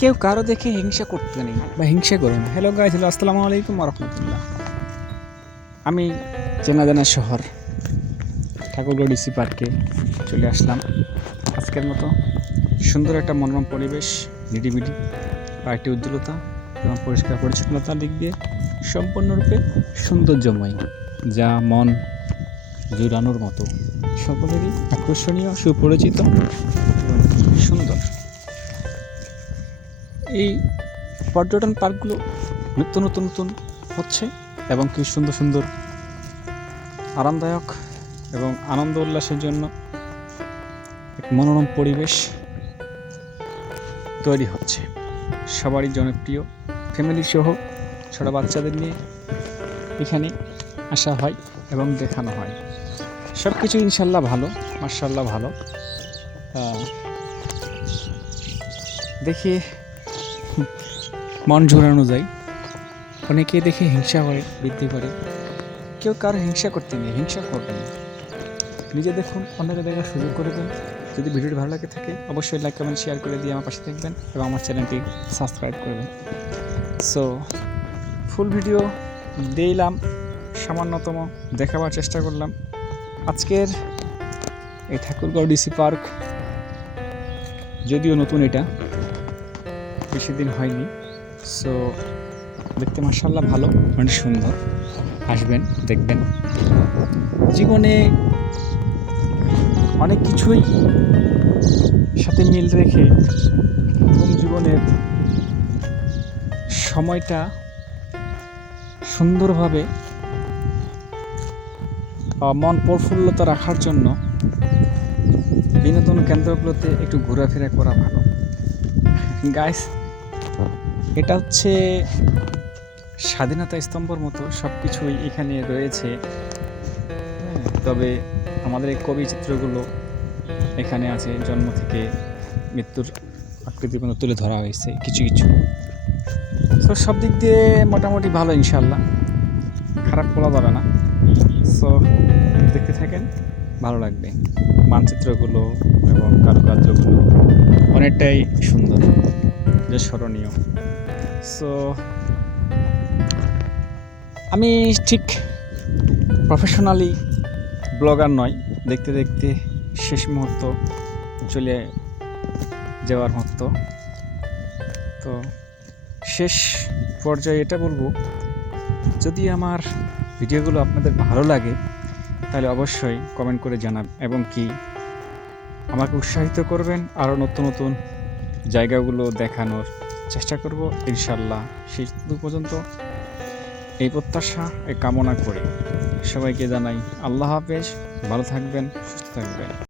কেউ কারো দেখে হিংসা করতে নেই বা হিংসা করো না। হ্যালো গাইস, হ্যালো, আসসালামু আলাইকুম ওয়া রাহমাতুল্লাহ। আমি চেনা জানা শহর ঠাকুরগাঁও ডিসি পার্কে চলে আসলাম আজকের মতো। সুন্দর একটা মনোরম পরিবেশ, নিরিবিলি, পার্কটি উজ্জ্বলতা এবং পরিষ্কার পরিচ্ছন্নতার দিক দিয়ে সম্পূর্ণরূপে সৌন্দর্যময়, যা মন জুড়ানোর মতো, সকলেরই আকর্ষণীয়, সুপরিচিত এবং সুন্দর। এই পর্যটন পার্কগুলো নিত্য নতুন নতুন হচ্ছে এবং কি সুন্দর সুন্দর, আরামদায়ক এবং আনন্দ উল্লাসের জন্য এক মনোরম পরিবেশ তৈরি হচ্ছে। সবারই জনপ্রিয়, ফ্যামিলি সহ ছোটো বাচ্চাদের নিয়ে এখানে আসা হয় এবং দেখানো হয়। সব কিছু ইনশাল্লাহ ভালো, মাশাআল্লাহ ভালো। দেখে মন জোড়ানো যায়। অনেকে দেখে হিংসা করে, বৃদ্ধি করে। কেউ কারো হিংসা করতে নেই, হিংসা করবেন না। নিজে দেখুন, অন্যকে দেখার সুযোগ করে দেন। যদি ভিডিওটি ভালো লাগে থাকে অবশ্যই লাইক, কমেন্ট, শেয়ার করে দিয়ে আমার পাশে থাকবেন এবং আমার চ্যানেলটি সাবস্ক্রাইব করবেন। সো ফুল ভিডিও দিলাম, সামান্যতম দেখাবার চেষ্টা করলাম। আজকের এই ঠাকুরগাঁও ডিসি পার্ক যদিও নতুন, এটা বেশি দিন হয়নি। সো দেখতে মাশাআল্লাহ ভালো, অনেক সুন্দর। আসবেন, দেখবেন। জীবনে অনেক কিছুই সাথে মিল রেখে এবং জীবনের সময়টা সুন্দরভাবে মন প্রফুল্লতা রাখার জন্য বিনোদন কেন্দ্রগুলোতে একটু ঘোরাফেরা করা ভালো। গাইস, এটা হচ্ছে স্বাধীনতা স্তম্ভর মতো সব কিছুই এখানে রয়েছে। তবে আমাদের এই কবি চিত্রগুলো এখানে আছে, জন্ম থেকে মৃত্যুর আকৃতি পর্যন্ত তুলে ধরা হয়েছে কিছু কিছু। সো সব দিক দিয়ে মোটামুটি ভালো, ইনশাল্লাহ খারাপ বলা যাবে না। সো দেখতে থাকেন, ভালো লাগবে। মানচিত্রগুলো এবং কারুকার্যগুলো অনেকটাই সুন্দর, যা স্মরণীয়। সো আমি ঠিক প্রফেশনালি ব্লগার নয়, দেখতে দেখতে শেষ মুহূর্ত চলে যাওয়ার মুহূর্ত। তো শেষ পর্যায়ে এটা বলবো, যদি আমার ভিডিওগুলো আপনাদের ভালো লাগে তাহলে অবশ্যই কমেন্ট করে জানান এবং কি আমাকে উৎসাহিত করবেন আরও নতুন নতুন জায়গাগুলো দেখানোর চেষ্টা করব ইনশাল্লাহ। সেই পর্যন্ত এই প্রত্যাশা, এই কামনা করে সবাইকে জানাই আল্লাহ হাফেজ। ভালো থাকবেন, সুস্থ থাকবেন।